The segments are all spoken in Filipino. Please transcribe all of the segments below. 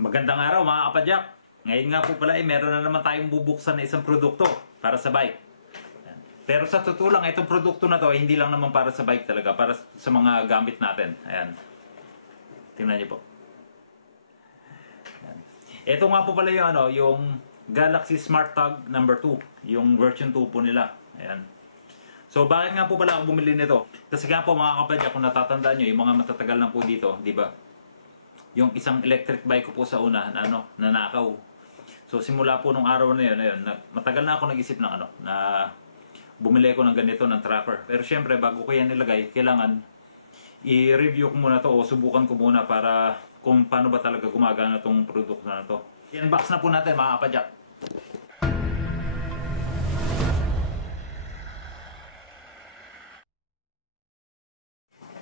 Magandang araw mga kapadyak. Ngayon nga po pala meron na naman tayong bubuksan na isang produkto para sa bike. Pero sa totoo lang, itong produkto na to hindi lang naman para sa bike talaga, para sa mga gamit natin. Ayan. Tingnan niyo po. Ayan. Ito nga po pala yung Galaxy Smart Tag number 2, yung version 2 po nila. Ayan. So bakit nga po pala ako bumili nito? Kasi nga po mga kapadyak, kung natatandaan nyo, yung mga matatagal na po dito, di ba? Yung isang electric bike ko po sa una nanakaw. So simula po nung araw na yun, matagal na ako nag-isip ng na bumili ko ng ganito ng tracker. Pero syempre bago ko yan nilagay, kailangan i-review ko muna to o subukan ko muna para kung paano ba talaga gumagana tong produkto na to. I-unbox na po natin mga kapadyak.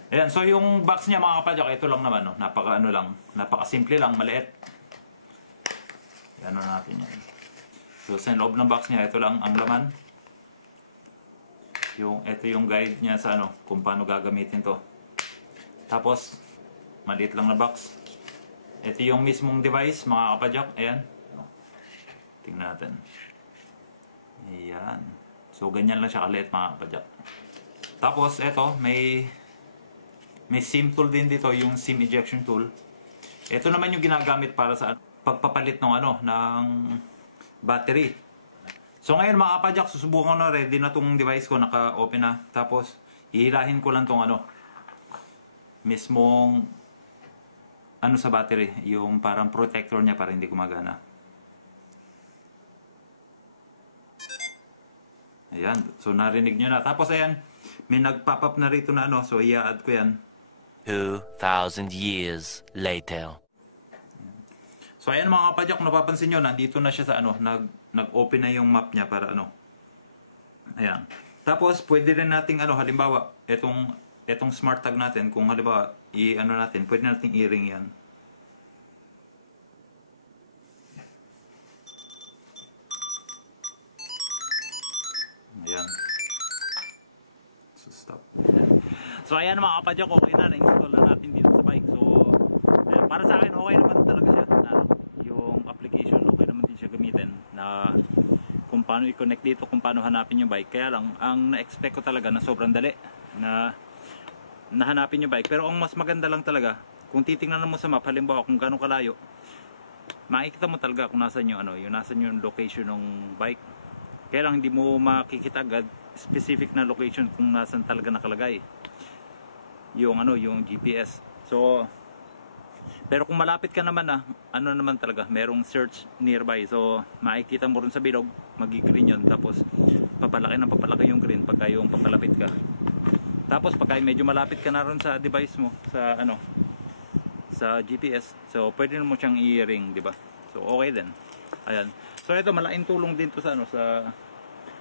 Ayan, so yung box niya mga kapadyak, ito lang naman, napaka-simple lang, maliit. Ayan natin yan. So sa loob ng box niya, ito lang ang laman. Ito yung guide niya sa kung paano gagamitin to. Tapos, maliit lang na box. Ito yung mismong device mga kapadyak, ayan. Tingnan natin. Ayan. So ganyan lang siya kaliit mga kapadyak. Tapos, ito, may SIM tool din dito, yung SIM ejection tool. Ito naman yung ginagamit para sa pagpapalit ng battery. So ngayon mga kapadyak, susubukan ko na, ready na tong device ko, naka-open na. Tapos hihilahin ko lang tong mismong sa battery, yung parang protector niya para hindi gumagana. Ayan, so narinig nyo na. Tapos ayan, may nag-pop up na rito na so i-add ko yan. 2,000 years later. So ayan mga kapadyak, napapansin nyo, nandito na siya sa nag-open na yung map niya para Ayan. Tapos pwede rin nating halimbawa, etong smart tag natin, kung halimbawa natin, pwede nating i-ring yan. Ayan. So stop. So ayan mga kapadyak, okay na-install na natin dito sa bike. So para sa akin okay naman talaga siya yung application, okay naman din siya gamitin na kung paano i-connect dito, kung paano hanapin yung bike. Kaya lang, ang na-expect ko talaga na sobrang dali na hanapin yung bike. Pero ang mas maganda lang talaga, kung titingnan mo sa map, halimbawa kung gaano kalayo, makikita mo talaga kung nasan yung nasan yung location ng bike. Kaya lang hindi mo makikita agad specific na location kung nasan talaga nakalagay yung GPS. So pero kung malapit ka naman naman talaga, merong search nearby. So makikita mo rin sa bilog, magi-green yun. Tapos papalaki yung green pagka yung papalapit ka. Tapos pagka medyo malapit ka na rin sa device mo, sa sa GPS, so pwede mo siyang i-ring, di ba? So okay din. Ayan. So ito, malaking tulong din to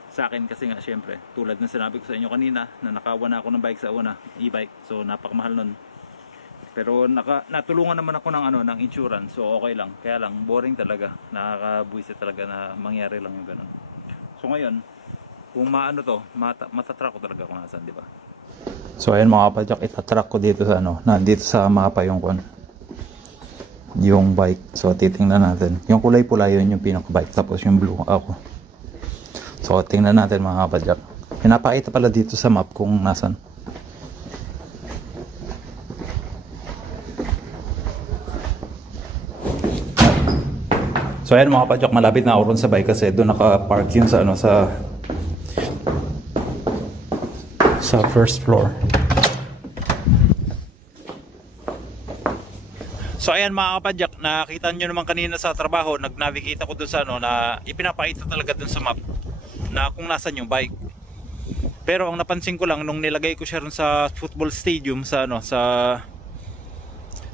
sa akin kasi nga syempre, tulad ng sinabi ko sa inyo kanina, na nakawa na ako ng bike sa una, e-bike. So napakamahal nun. Pero natulungan naman ako ng insurance. So okay lang. Kaya lang boring talaga. Nakakabuisit talaga na mangyari lang yung ganun. So ngayon, kung matatrack ko talaga kung nasan, di ba? So ayan mga kapadyak, itatrack ko dito sa nandito sa mapa yung bike. So titingnan natin. Yung kulay pula yun yung pinaka-bike, tapos yung blue ako. So tingnan natin mga kapadyak. Pinapakita pala dito sa map kung nasan. So ayan mga kapadyak, malapit na ako ron sa bike kasi doon naka-park yun sa sa first floor. So ayan mga kapadyak, nakita nyo naman kanina sa trabaho, nag-navigate ako doon sa na ipinapakita talaga doon sa map na kung nasan yung bike. Pero ang napansin ko lang nung nilagay ko siya ron sa football stadium sa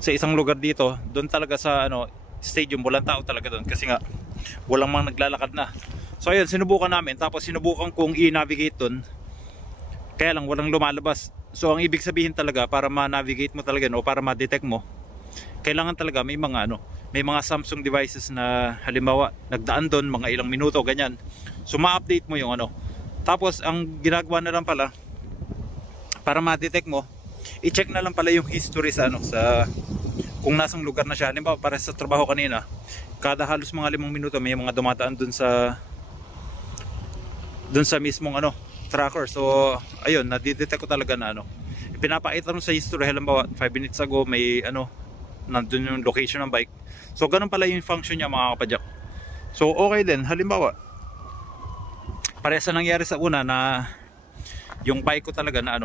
isang lugar dito, doon talaga sa stadium, walang tao talaga doon kasi nga walang mga naglalakad na. So ayun, sinubukan namin, tapos sinubukan kong i-navigate doon. Kaya lang walang lumalabas. So ang ibig sabihin talaga, para ma-navigate mo talaga o para ma-detect mo, kailangan talaga may mga Samsung devices na halimbawa nagdaan doon mga ilang minuto ganyan. So ma-update mo yung Tapos ang ginagawa na lang pala para ma-detect mo, i-check na lang pala yung history sa kung nasang lugar na siya. Halimbawa, para sa trabaho kanina, kada halos mga 5 minuto may mga dumataan dun sa mismong tracker. So ayun, nadidetect ko talaga na pinapakita mo sa history. Halimbawa 5 minutes ago may nandun yung location ng bike. So ganun pala yung function niya, mga kapadyak. So okay din, halimbawa parehas na nangyari sa una na yung bike ko talaga na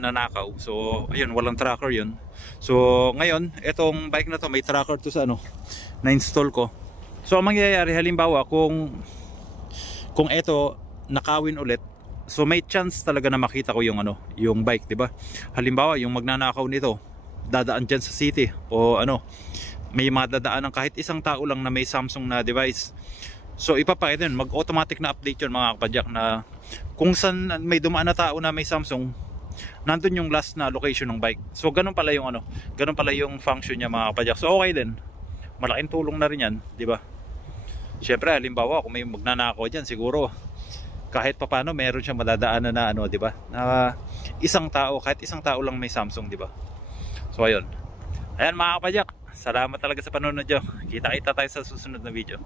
nanakaw. So ayun, walang tracker yun. So ngayon etong bike na to may tracker to sa na install ko. So ang mangyayari, halimbawa kung eto nakawin ulit, so may chance talaga na makita ko yung yung bike, di ba? Halimbawa yung magnanakaw nito dadaan dyan sa city o may madadaan ng kahit isang tao lang na may Samsung na device. So ipapakita yun, mag-automatic na update yun, mga kapadyak, na kung saan may dumaan na tao na may Samsung, nandun yung last na location ng bike. So ganun pala yung ganun pala yung function niya, mga kapadyak. So okay din, malaking tulong na rin yan, di ba? Syempre halimbawa kung may magnanakaw dyan, siguro kahit papaano meron siyang madadaanan na di ba? Na isang tao, kahit isang tao lang may Samsung, di ba? So ayun. Ayan, mga kapadyak, salamat talaga sa panonood nyo. Kita-kita tayo sa susunod na video.